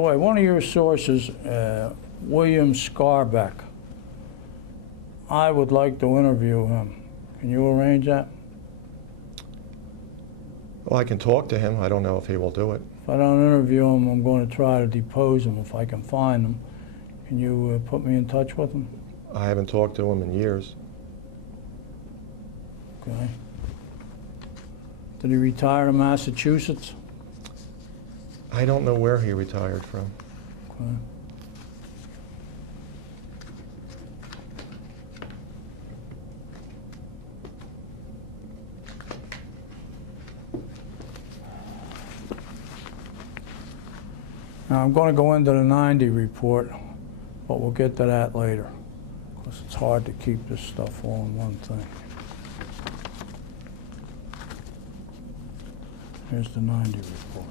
the way, one of your sources, William Scarbeck, I would like to interview him. Can you arrange that? Well, I can talk to him. I don't know if he will do it. If I don't interview him, I'm going to try to depose him if I can find him. Can you put me in touch with him? I haven't talked to him in years. Okay. Did he retire to Massachusetts? I don't know where he retired from. Okay. Now I'm going to go into the 90 report, but we'll get to that later, because it's hard to keep this stuff all in one thing. Here's the 90 report.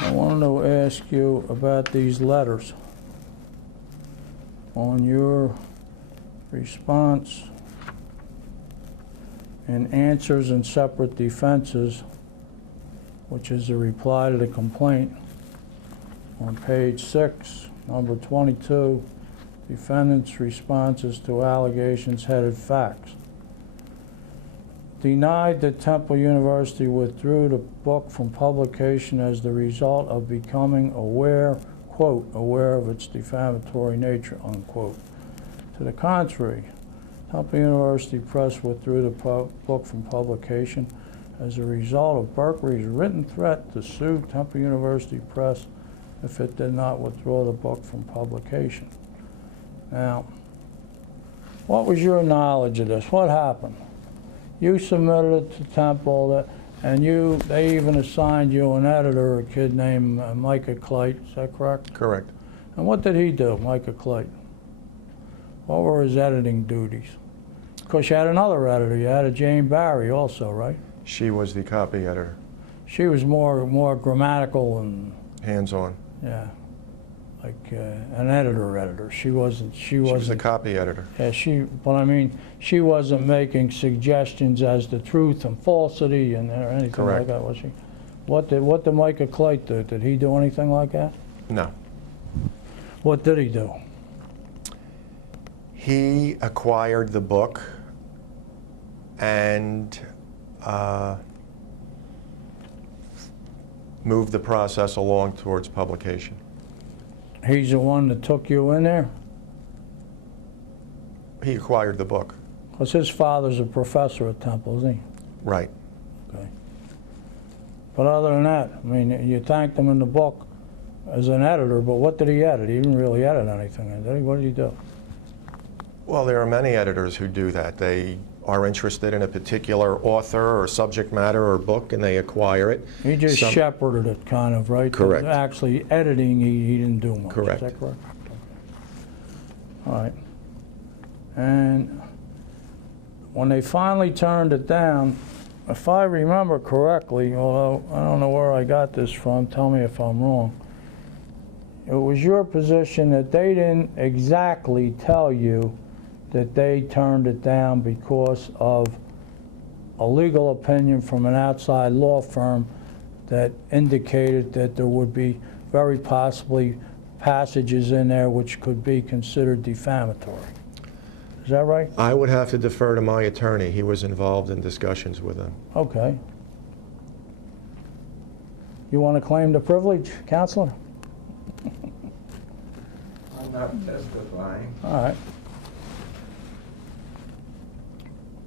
I wanted to ask you about these letters. On your response in answers and separate defenses, which is a reply to the complaint, on page 6, number 22, defendant's responses to allegations headed facts. Denied that Temple University withdrew the book from publication as the result of becoming aware, quote, aware of its defamatory nature, unquote. To the contrary, Temple University Press withdrew the book from publication as a result of Berkeley's written threat to sue Temple University Press if it did not withdraw the book from publication. Now, what was your knowledge of this? What happened? You submitted it to Temple, and they even assigned you an editor, a kid named Micah Clayton, is that correct? Correct. And what did he do, Micah Clayton? What were his editing duties? Because you had another editor, you had a Jane Barry also, right? She was the copy editor. She was more grammatical and... Hands-on. Yeah, like an editor. She wasn't. She was a copy editor. Yeah, but I mean, she wasn't making suggestions as to truth and falsity and or anything Correct. like that, was she? What did Micah Clayton do? Did he do anything like that? No. What did he do? He acquired the book and moved the process along towards publication. He's the one that took you in there? He acquired the book. Because his father's a professor at Temple, isn't he? Right. Okay. But other than that, I mean, you thanked him in the book as an editor, but what did he edit? He didn't really edit anything, did he? What did he do? Well, there are many editors who do that. They are interested in a particular author or subject matter or book, and they acquire it. He just shepherded it, kind of, right? Correct. Actually, editing, he didn't do much. Correct. Is that correct? Okay. All right. And when they finally turned it down, if I remember correctly, although I don't know where I got this from, tell me if I'm wrong, it was your position that they didn't exactly tell you that they turned it down because of a legal opinion from an outside law firm that indicated that there would be very possibly passages in there which could be considered defamatory. Is that right? I would have to defer to my attorney. He was involved in discussions with them. Okay. You want to claim the privilege, Counselor? I'm not testifying. All right.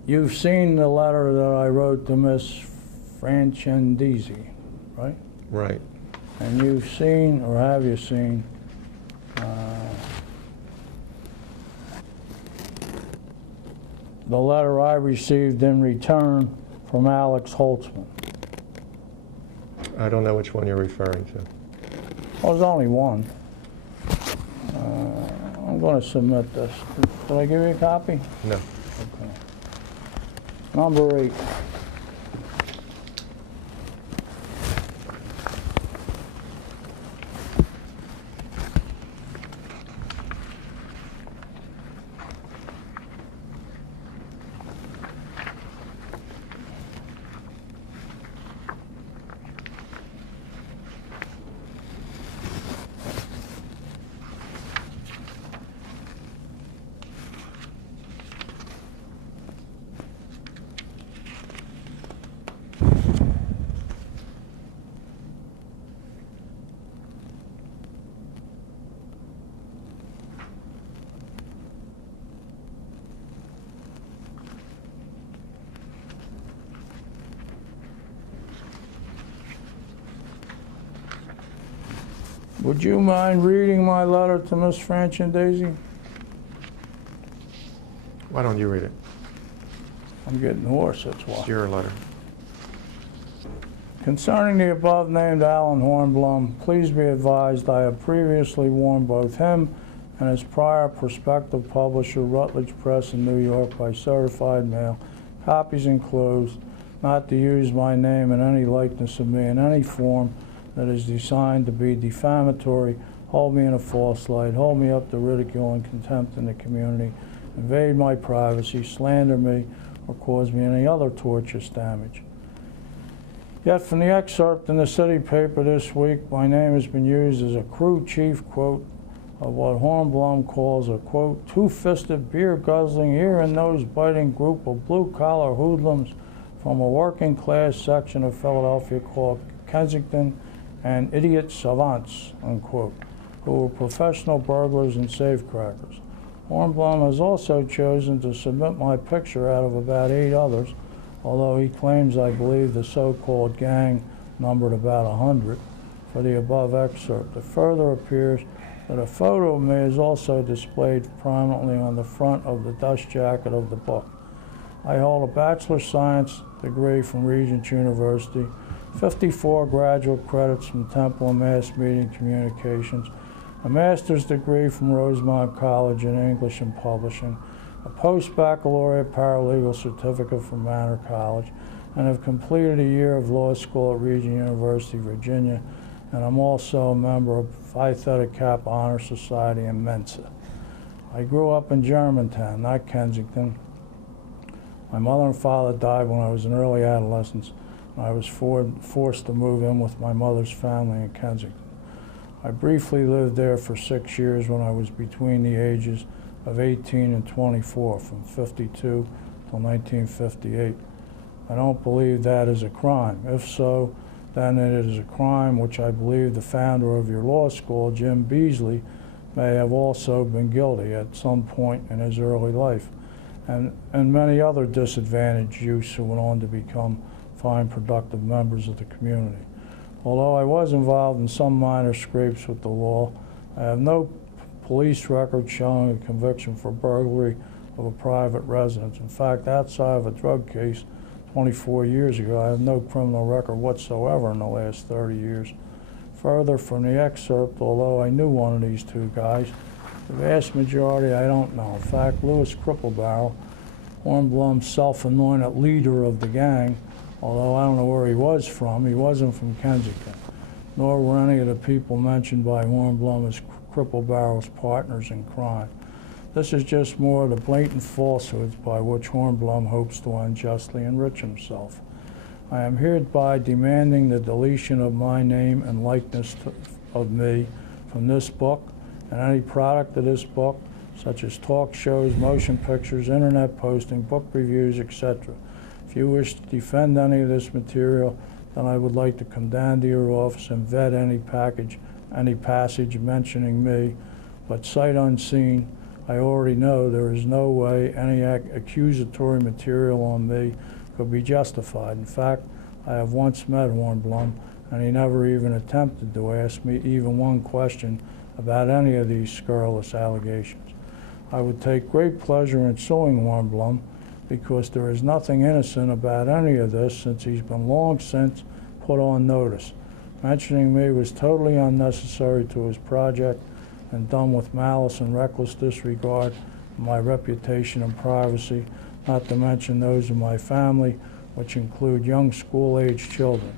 You've seen the letter that I wrote to Miss Franchandisi, right? Right. And you've seen, or have you seen, the letter I received in return from Alex Holtzman? I don't know which one you're referring to. Well, there's only one. I'm going to submit this. Did I give you a copy? No. Okay. Number 8. Would you mind reading my letter to Miss Franch and Daisy? Why don't you read it? I'm getting hoarse, that's why. It's your letter. Concerning the above-named Alan Hornblum, please be advised I have previously warned both him and his prior prospective publisher, Rutledge Press in New York, by certified mail, copies enclosed, not to use my name and any likeness of me in any form that is designed to be defamatory, hold me in a false light, hold me up to ridicule and contempt in the community, invade my privacy, slander me, or cause me any other tortious damage. Yet from the excerpt in the city paper this week, my name has been used as a crew chief, quote, of what Hornblum calls a, quote, two-fisted, beer-guzzling, ear and nose-biting group of blue-collar hoodlums from a working-class section of Philadelphia called Kensington and idiot savants, unquote, who were professional burglars and safecrackers. Hornblum has also chosen to submit my picture out of about 8 others, although he claims I believe the so-called gang numbered about 100 for the above excerpt. It further appears that a photo of me is also displayed prominently on the front of the dust jacket of the book. I hold a Bachelor of Science degree from Regent University, 54 graduate credits from Temple and Mass Media Communications, a master's degree from Rosemont College in English and Publishing, a post-baccalaureate paralegal certificate from Manor College, and have completed a year of law school at Regent University, Virginia, and I'm also a member of Phi Theta Kappa Honor Society and Mensa. I grew up in Germantown, not Kensington. My mother and father died when I was in early adolescence, and I was forced to move in with my mother's family in Kensington. I briefly lived there for 6 years when I was between the ages of 18 and 24, from 52 till 1958. I don't believe that is a crime. If so, then it is a crime which I believe the founder of your law school, Jim Beasley, may have also been guilty at some point in his early life, and many other disadvantaged youths who went on to become fine, productive members of the community. Although I was involved in some minor scrapes with the law, I have no police record showing a conviction for burglary of a private residence. In fact, outside of a drug case 24 years ago, I have no criminal record whatsoever in the last 30 years. Further, from the excerpt, although I knew one of these 2 guys, the vast majority I don't know. In fact, Louis Cripplebarrel, Hornblum's self-anointed leader of the gang, although I don't know where he was from, he wasn't from Kensington, nor were any of the people mentioned by Hornblum as Cripplebarrel's partners in crime. This is just more of the blatant falsehoods by which Hornblum hopes to unjustly enrich himself. I am hereby demanding the deletion of my name and likeness of me from this book and any product of this book, such as talk shows, motion pictures, internet posting, book reviews, etc. If you wish to defend any of this material, then I would like to come down to your office and vet any passage mentioning me, but sight unseen, I already know there is no way any accusatory material on me could be justified. In fact, I have once met Hornblum, and he never even attempted to ask me even one question about any of these scurrilous allegations. I would take great pleasure in suing Hornblum because there is nothing innocent about any of this, since he's been long since put on notice. Mentioning me was totally unnecessary to his project and done with malice and reckless disregard for my reputation and privacy, not to mention those of my family, which include young school-aged children.